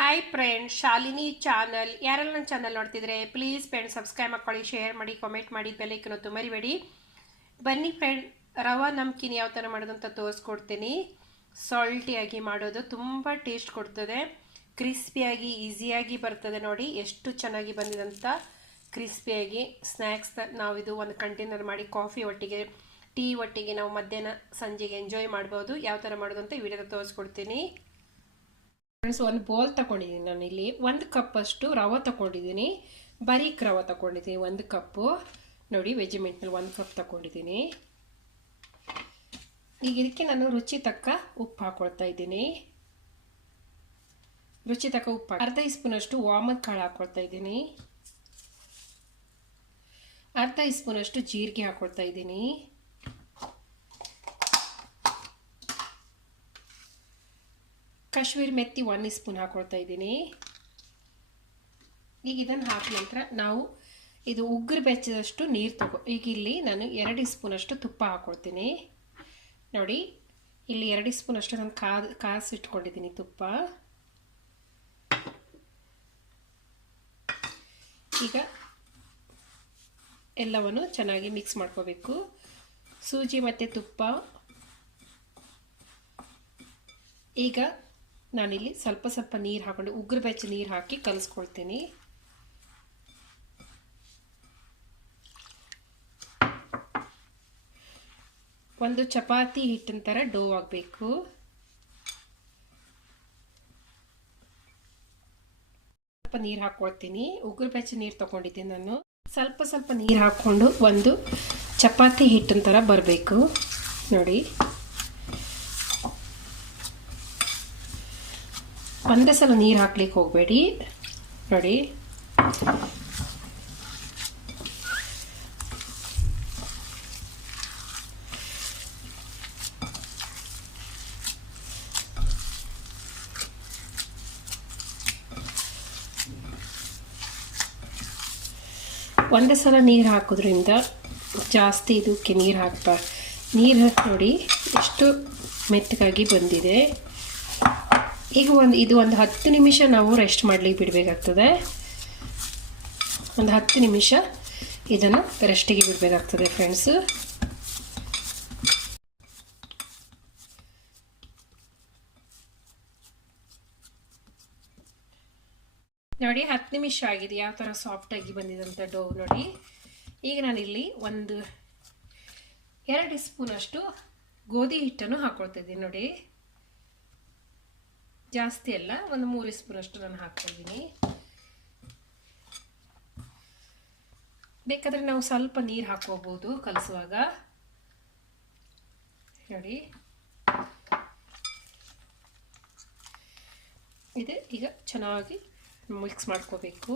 Hi friend Shalini channel ಯಾರೆಲ್ಲ ನನ್ನ channel ನೋಡ್ತಿದ್ರೆ ಪ್ಲೀಸ್ ಫ್ರೆಂಡ್ ಸಬ್ಸ್ಕ್ರೈಬ್ ಮಾಡ್ಕೊಳ್ಳಿ ಶೇರ್ ಮಾಡಿ ಕಾಮೆಂಟ್ ಮಾಡಿ ಬೆಲ್ಲೈಕನ್ ಹೊತ್ತು ಮರಿಬೇಡಿ. ಬನ್ನಿ ಫ್ರೆಂಡ್ ರವಾ ನಮ್ಕಿನ್ ಯಾವ ಥರ ಮಾಡೋದು ಅಂತ ತೋರಿಸ್ಕೊಡ್ತೀನಿ ಸಾಲ್ಟಿಯಾಗಿ ಮಾಡೋದು, ತುಂಬ ಟೇಸ್ಟ್ ಕೊಡ್ತದೆ. ಕ್ರಿಸ್ಪಿಯಾಗಿ ಈಸಿಯಾಗಿ ಬರ್ತದೆ ನೋಡಿ, ಎಷ್ಟು ಚೆನ್ನಾಗಿ ಬಂದಿದೆ ಅಂತ ಕ್ರಿಸ್ಪಿಯಾಗಿ ಸ್ನ್ಯಾಕ್ಸ್ ನಾವು ಇದು ಒಂದು ಕಂಟೈನರ್ ಮಾಡಿ ಕಾಫಿ ಒಟ್ಟಿಗೆ ಟೀ ಒಟ್ಟಿಗೆ ನಾವು ಮಧ್ಯಾಹ್ನ ಸಂಜೆಗೆ ಎಂಜಾಯ್ ಮಾಡ್ಬೋದು. ಯಾವ ಥರ ಮಾಡೋದು ಅಂತ ಈ ವಿಡಿಯೋದ ತೋರಿಸ್ಕೊಡ್ತೀನಿ. ಫ್ರೆಂಡ್ಸ್ ಒಂದು ಬೌಲ್ ತಗೊಂಡಿದ್ದೀನಿ ನಾನು ಇಲ್ಲಿ. ಒಂದು ಕಪ್ಪಷ್ಟು ರವೆ ತಗೊಂಡಿದ್ದೀನಿ ಬರೀಕ್ ರವೆ ತಗೊಂಡಿದ್ದೀನಿ ಒಂದು ಕಪ್ಪು ನೋಡಿ ವೆಜಿಮೆಂಟ್ನಲ್ಲಿ ಒಂದು ಕಪ್ ತಗೊಂಡಿದ್ದೀನಿ ಈಗ ಇದಕ್ಕೆ ನಾನು ರುಚಿ ತಕ್ಕ ಉಪ್ಪು ಹಾಕೊಳ್ತಾ ಇದ್ದೀನಿ. ರುಚಿ ತಕ್ಕ ಉಪ್ಪು ಅರ್ಧ ಸ್ಪೂನಷ್ಟು ವಾಮದ ಕಾಳು ಹಾಕೊಳ್ತಾ ಇದ್ದೀನಿ. ಅರ್ಧ ಸ್ಪೂನಷ್ಟು ಜೀರಿಗೆ ಹಾಕೊಳ್ತಾ ಇದ್ದೀನಿ. ಕಾಶ್ಮೀರಿ ಮೆತ್ತಿ ಒನ್ ಸ್ಪೂನ್ ಹಾಕೊಳ್ತಾ ಇದ್ದೀನಿ. ಈಗ ಇದನ್ನು ಹಾಕಿದ ನಂತರ ನಾವು ಇದು ಉಗ್ರು ಬೆಚ್ಚದಷ್ಟು ನೀರು ತಗೋ, ಈಗ ಇಲ್ಲಿ ನಾನು ಎರಡು ಸ್ಪೂನಷ್ಟು ತುಪ್ಪ ಹಾಕ್ಕೊಳ್ತೀನಿ ನೋಡಿ, ಇಲ್ಲಿ ಎರಡು ಸ್ಪೂನಷ್ಟು ನಾನು ಕಾದು ಕಾಸಿಟ್ಕೊಂಡಿದ್ದೀನಿ ತುಪ್ಪ. ಈಗ ಎಲ್ಲವನ್ನು ಚೆನ್ನಾಗಿ ಮಿಕ್ಸ್ ಮಾಡ್ಕೋಬೇಕು. ಸೂಜಿ ಮತ್ತು ತುಪ್ಪ. ಈಗ ನಾನಿಲ್ಲಿ ಸ್ವಲ್ಪ ಸ್ವಲ್ಪ ನೀರು ಹಾಕೊಂಡು ಉಗುರು ಬೆಚ್ಚ ನೀರು ಹಾಕಿ ಕಲಿಸ್ಕೊಳ್ತೀನಿ. ಒಂದು ಚಪಾತಿ ಹಿಟ್ಟಿನ ಥರ ಡೋ ಆಗಬೇಕು. ಸ್ವಲ್ಪ ನೀರು ಹಾಕ್ಕೊಳ್ತೀನಿ ಉಗುರು ಬೆಚ್ಚ ನೀರು ತೊಗೊಂಡಿದ್ದೀನಿ ನಾನು. ಸ್ವಲ್ಪ ಸ್ವಲ್ಪ ನೀರು ಹಾಕ್ಕೊಂಡು ಒಂದು ಚಪಾತಿ ಹಿಟ್ಟಿನ ಥರ ಬರಬೇಕು. ನೋಡಿ. ಒಂದೇ ಸಲ ನೀರು ಹಾಕ್ಲಿಕ್ಕೆ ಹೋಗಬೇಡಿ. ನೋಡಿ. ಒಂದೇ ಸಲ ನೀರು ಹಾಕೋದ್ರಿಂದ ಜಾಸ್ತಿ ಇದಕ್ಕೆ ನೀರು ಹಾಕ್ಬಾರ್ದು. ನೀರು ಹಾಕಿ ನೋಡಿ, ಎಷ್ಟು ಮೆತ್ತಗಾಗಿ ಬಂದಿದೆ. ಈಗ ಒಂದು ಇದು ಒಂದು ಹತ್ತು ನಿಮಿಷ ನಾವು ರೆಸ್ಟ್ ಮಾಡಲಿಕ್ಕೆ ಬಿಡಬೇಕಾಗ್ತದೆ. ಒಂದು ಹತ್ತು ನಿಮಿಷ ಇದನ್ನು ರೆಸ್ಟಿಗೆ ಬಿಡಬೇಕಾಗ್ತದೆ ಫ್ರೆಂಡ್ಸು ನೋಡಿ, ಹತ್ತು ನಿಮಿಷ ಆಗಿದೆ. ಯಾವ ಥರ ಸಾಫ್ಟಾಗಿ ಬಂದಿದಂಥ ಡೋ ನೋಡಿ. ಈಗ ನಾನಿಲ್ಲಿ ಒಂದು ಎರಡು ಸ್ಪೂನಷ್ಟು ಗೋಧಿ ಹಿಟ್ಟನ್ನು ಹಾಕ್ಕೊಳ್ತಿದ್ದೀನಿ ನೋಡಿ. ಜಾಸ್ತಿ ಅಲ್ಲ, ಒಂದು ಮೂರು ಸ್ಪೂನಷ್ಟು ನಾನು ಹಾಕ್ಕೊಂಡಿದ್ದೀನಿ ಬೇಕಾದರೆ ನಾವು ಸ್ವಲ್ಪ ನೀರು ಹಾಕೋಬೋದು ಕಲಿಸುವಾಗ. ನೋಡಿ ಇದೆ ಈಗ ಚೆನ್ನಾಗಿ ಮಿಕ್ಸ್ ಮಾಡ್ಕೋಬೇಕು.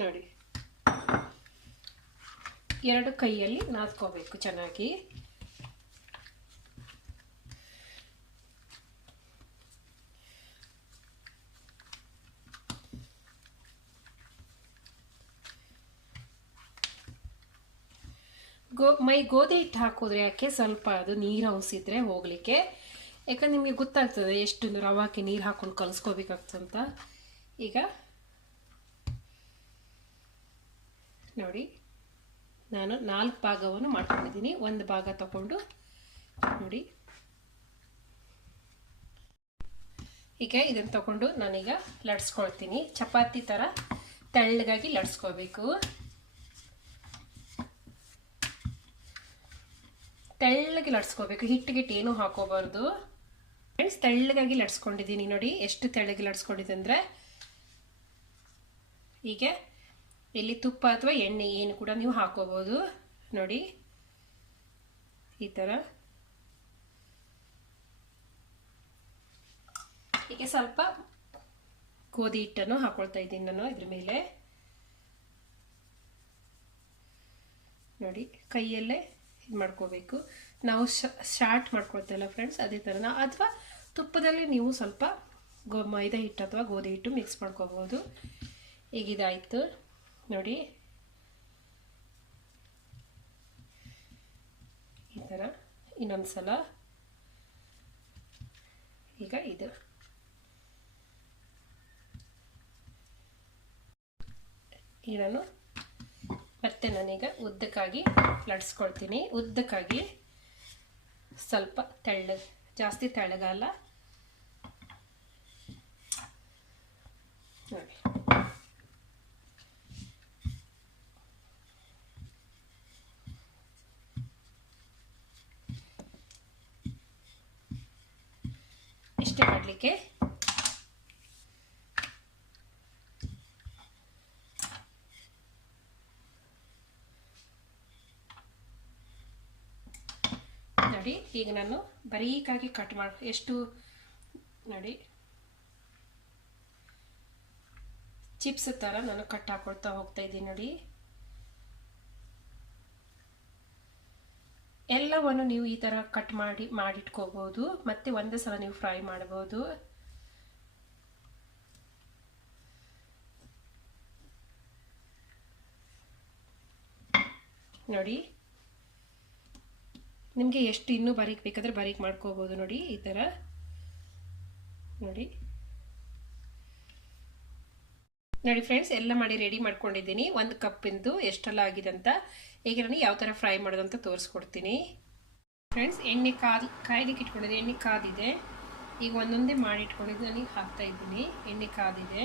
ನೋಡಿ. ಎರಡು ಕೈಯಲ್ಲಿ ನಾದ್ಕೋಬೇಕು ಚೆನ್ನಾಗಿ. ಗೋ, ಮೈ ಗೋಧಿ ಹಿಟ್ಟು ಹಾಕಿದ್ರೆ ಯಾಕೆ ಸ್ವಲ್ಪ ಅದು ನೀರು ಹೌಸಿದ್ರೆ ಹೋಗಲಿಕ್ಕೆ? ಯಾಕಂದ್ರೆ ನಿಮಗೆ ಗೊತ್ತಾಗ್ತದೆ ಎಷ್ಟು ರವಾಕ್ಕೆ ನೀರು ಹಾಕೊಂಡು ಕಲಿಸ್ಕೋಬೇಕಾಗ್ತಂತ. ಈಗ ನೋಡಿ. ನಾನು ನಾಲ್ಕು ಭಾಗವನ್ನು ಮಾಡ್ಕೊಂಡಿದ್ದೀನಿ. ಒಂದು ಭಾಗ ತಗೊಂಡು ನೋಡಿ. ಈಗ ಇದನ್ನು ತಗೊಂಡು ನಾನೀಗ ಲಡ್ಸ್ಕೊಳ್ತೀನಿ. ಚಪಾತಿ ಥರ ತೆಳ್ಳಗಾಗಿ ಲಡ್ಸ್ಕೋಬೇಕು ತೆಳ್ಳಗೆ ಲಡ್ಸ್ಕೋಬೇಕು ಹಿಟ್ಟು ಗಿಟ್ಟು ಏನೂ ಹಾಕೋಬಾರ್ದು. ಫ್ರೆಂಡ್ಸ್, ತೆಳ್ಳಗಾಗಿ ಲಡ್ಸ್ಕೊಂಡಿದ್ದೀನಿ ನೋಡಿ. ಎಷ್ಟು ತೆಳ್ಳಗೆ ಲಡ್ಸ್ಕೊಂಡಿದ್ದೆ ಅಂದರೆ ಹೀಗೆ ಇಲ್ಲಿ ತುಪ್ಪ ಅಥವಾ ಎಣ್ಣೆ ಏನು ಕೂಡ ನೀವು ಹಾಕೋಬೋದು. ನೋಡಿ. ಈ ಥರ ಹೀಗೆ ಸ್ವಲ್ಪ ಗೋಧಿ ಹಿಟ್ಟನ್ನು ಹಾಕೊಳ್ತಾ ಇದ್ದೀನಿ ನಾನು ಇದ್ರ ಮೇಲೆ. ನೋಡಿ, ಕೈಯಲ್ಲೇ ಇದು ಮಾಡ್ಕೋಬೇಕು. ನಾವು ಶಾರ್ಟ್ ಮಾಡ್ಕೊಳ್ತೇವಲ್ಲ ಫ್ರೆಂಡ್ಸ್, ಅದೇ ಥರನ ಅಥವಾ ತುಪ್ಪದಲ್ಲಿ ನೀವು ಸ್ವಲ್ಪ ಗೋ, ಮೈದಾ ಹಿಟ್ಟು ಅಥವಾ ಗೋಧಿ ಹಿಟ್ಟು ಮಿಕ್ಸ್ ಮಾಡ್ಕೋಬೋದು ಈಗ ಇದಾಯಿತು ನೋಡಿ. ಈ ಥರ ಇನ್ನೊಂದು ಸಲ. ಈಗ ಇದು. ಈಗ ಮತ್ತೆ ನಾನೀಗ ಉದ್ದಕ್ಕಾಗಿ ಲಟ್ಸ್ಕೊಳ್ತೀನಿ. ಉದ್ದಕ್ಕಾಗಿ ಸ್ವಲ್ಪ ತೆಳ್ಳ ಜಾಸ್ತಿ ತೆಳ್ಳಗಲ್ಲ ನೋಡಿ ಇಷ್ಟೇ ಮಾಡಲಿಕ್ಕೆ ನೋಡಿ, ಈಗ ನಾನು ಬರೀಕಾಗಿ ಕಟ್ ಮಾಡಿ, ಎಷ್ಟು, ನೋಡಿ. ಚಿಪ್ಸ್ ಥರ ನಾನು ಕಟ್ ಹಾಕೊಳ್ತಾ ಹೋಗ್ತಾ ಇದ್ದೀನಿ ನೋಡಿ. ಎಲ್ಲವನ್ನು ನೀವು ಈ ಥರ ಕಟ್ ಮಾಡಿ, ಮಾಡಿಟ್ಕೋಬೋದು. ಮತ್ತು ಒಂದೇ ಸಲ ನೀವು ಫ್ರೈ ಮಾಡ್ಬೋದು. ನೋಡಿ. ನಿಮಗೆ ಎಷ್ಟು ಇನ್ನೂ ಬರೀಕ್ ಬೇಕಾದ್ರೆ ಬರೀಕ್ ಮಾಡ್ಕೋಬೋದು ನೋಡಿ ಈ ಥರ ನೋಡಿ. ನೋಡಿ ಫ್ರೆಂಡ್ಸ್ ಎಲ್ಲ ಮಾಡಿ ರೆಡಿ ಮಾಡ್ಕೊಂಡಿದ್ದೀನಿ. ಒಂದು ಕಪ್ಪಿಂದು ಎಷ್ಟೆಲ್ಲ ಆಗಿದೆ ಅಂತ. ಈಗ ನಾನು ಯಾವ ಥರ ಫ್ರೈ ಮಾಡೋದಂತ ತೋರಿಸ್ಕೊಡ್ತೀನಿ. ಫ್ರೆಂಡ್ಸ್ ಎಣ್ಣೆ ಕಾದು ಕಾಯ್ಲಿಕ್ಕೆ ಇಟ್ಕೊಂಡಿದ್ದೆ. ಎಣ್ಣೆ ಕಾದಿದೆ. ಈಗ ಒಂದೊಂದೇ ಮಾಡಿ ಇಟ್ಕೊಂಡಿದ್ದು ನನಗೆ ಹಾಕ್ತಾ ಇದ್ದೀನಿ. ಎಣ್ಣೆ ಕಾದಿದೆ.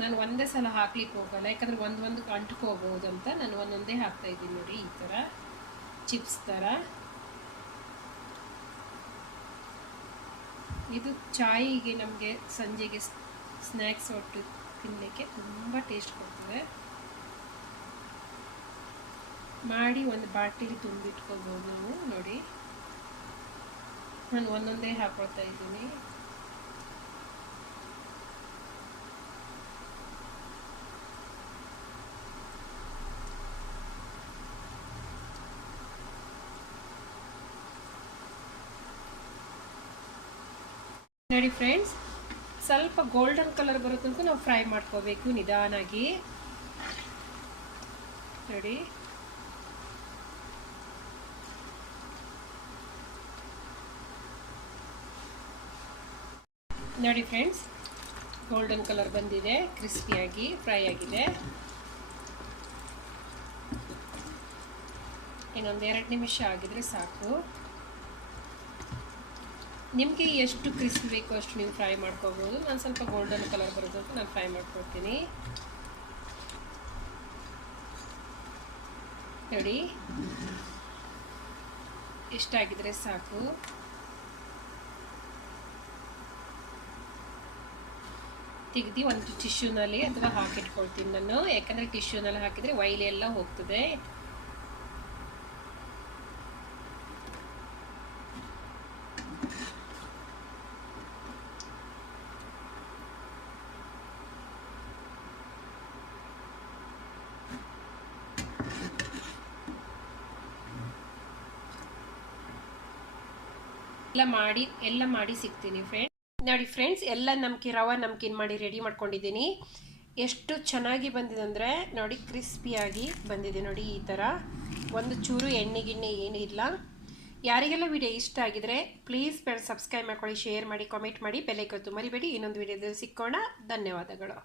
ನಾನು ಒಂದೇ ಸಲ ಹಾಕ್ಲಿಕ್ಕೆ ಹೋಗಲ್ಲ. ಯಾಕಂದ್ರೆ ಒಂದು ಒಂದು ಅಂಟ್ಕೋಬಹುದು ಅಂತ ನಾನು ಒಂದೊಂದೇ ಹಾಕ್ತಾ ಇದ್ದೀನಿ ನೋಡಿ, ಈ ಥರ ಚಿಪ್ಸ್ ಥರ ಇದು ಚಾಯಿಗೆ ನಮಗೆ ಸಂಜೆಗೆ ಸ್ನ್ಯಾಕ್ಸ್ ಒಟ್ಟು ತಿನ್ನಲಿಕ್ಕೆ ತುಂಬ ಟೇಸ್ಟ್ ಕೊಡ್ತದೆ. ಮಾಡಿ ಒಂದು ಬಾಟಲಿ ತುಂಬಿಟ್ಕೋಬೋದು ನೀವು, ನೋಡಿ. ನಾನು ಒಂದೊಂದೇ ಹಾಕೊಳ್ತಾ ಇದ್ದೀನಿ. ನೋಡಿ ಫ್ರೆಂಡ್ಸ್ ಸ್ವಲ್ಪ ಗೋಲ್ಡನ್ ಕಲರ್ ಬರೋ ತನಕ ನಾವು ಫ್ರೈ ಮಾಡ್ಕೋಬೇಕು ನಿಧಾನಾಗಿ. ನೋಡಿ. ನೋಡಿ ಫ್ರೆಂಡ್ಸ್ ಗೋಲ್ಡನ್ ಕಲರ್ ಬಂದಿದೆ ಕ್ರಿಸ್ಪಿಯಾಗಿ ಫ್ರೈ ಆಗಿದೆ. ಇನ್ನೊಂದು ಎರಡು ನಿಮಿಷ ಆಗಿದ್ರೆ ಸಾಕು. ನಿಮಗೆ ಎಷ್ಟು ಕ್ರಿಸ್ಪಿ ಬೇಕು ಅಷ್ಟು ನೀವು ಫ್ರೈ ಮಾಡ್ಕೋಬೋದು. ನಾನು ಸ್ವಲ್ಪ ಗೋಲ್ಡನ್ ಕಲರ್ ಬರೋದಂತ ನಾನು ಫ್ರೈ ಮಾಡ್ಕೊಳ್ತೀನಿ ನೋಡಿ. ಇಷ್ಟಾಗಿದ್ರೆ ಸಾಕು? ತೆಗ್ದು ಒಂದು ಟಿಶ್ಯೂನಲ್ಲಿ ಅಥವಾ ಹಾಕಿಟ್ಕೊಳ್ತೀನಿ ನಾನು. ಯಾಕಂದರೆ ಟಿಶ್ಯೂನಲ್ಲಿ ಹಾಕಿದರೆ ವೈಲಿ ಎಲ್ಲ ಹೋಗ್ತದೆ. ಎಲ್ಲ ಮಾಡಿ ಎಲ್ಲ ಮಾಡಿ ಸಿಗ್ತೀನಿ ಫ್ರೆಂಡ್ ನೋಡಿ ಫ್ರೆಂಡ್ಸ್ ಎಲ್ಲ ನಮ್ಕಿ ರವ ನಮ್ಕಿನ್ ಮಾಡಿ ರೆಡಿ ಮಾಡ್ಕೊಂಡಿದ್ದೀನಿ. ಎಷ್ಟು ಚೆನ್ನಾಗಿ ಬಂದಿದೆ ಅಂದರೆ, ನೋಡಿ ಕ್ರಿಸ್ಪಿಯಾಗಿ ಬಂದಿದೆ ನೋಡಿ ಈ ಥರ ಒಂದು ಚೂರು ಎಣ್ಣೆ ಗಿಣ್ಣೆ ಇಲ್ಲ. ಯಾರಿಗೆಲ್ಲ ವಿಡಿಯೋ ಇಷ್ಟ ಆಗಿದ್ರೆ ಪ್ಲೀಸ್ ಫ್ರೆಂಡ್ಸ್ ಸಬ್ಸ್ಕ್ರೈಬ್ ಮಾಡ್ಕೊಳ್ಳಿ ಶೇರ್ ಮಾಡಿ ಕಾಮೆಂಟ್ ಮಾಡಿ ಬೆಲೆ ಕೊತ್ತು ಮರಿಬೇಡಿ. ಇನ್ನೊಂದು ವಿಡಿಯೋದಲ್ಲಿ ಸಿಕ್ಕೋಣ. ಧನ್ಯವಾದಗಳು.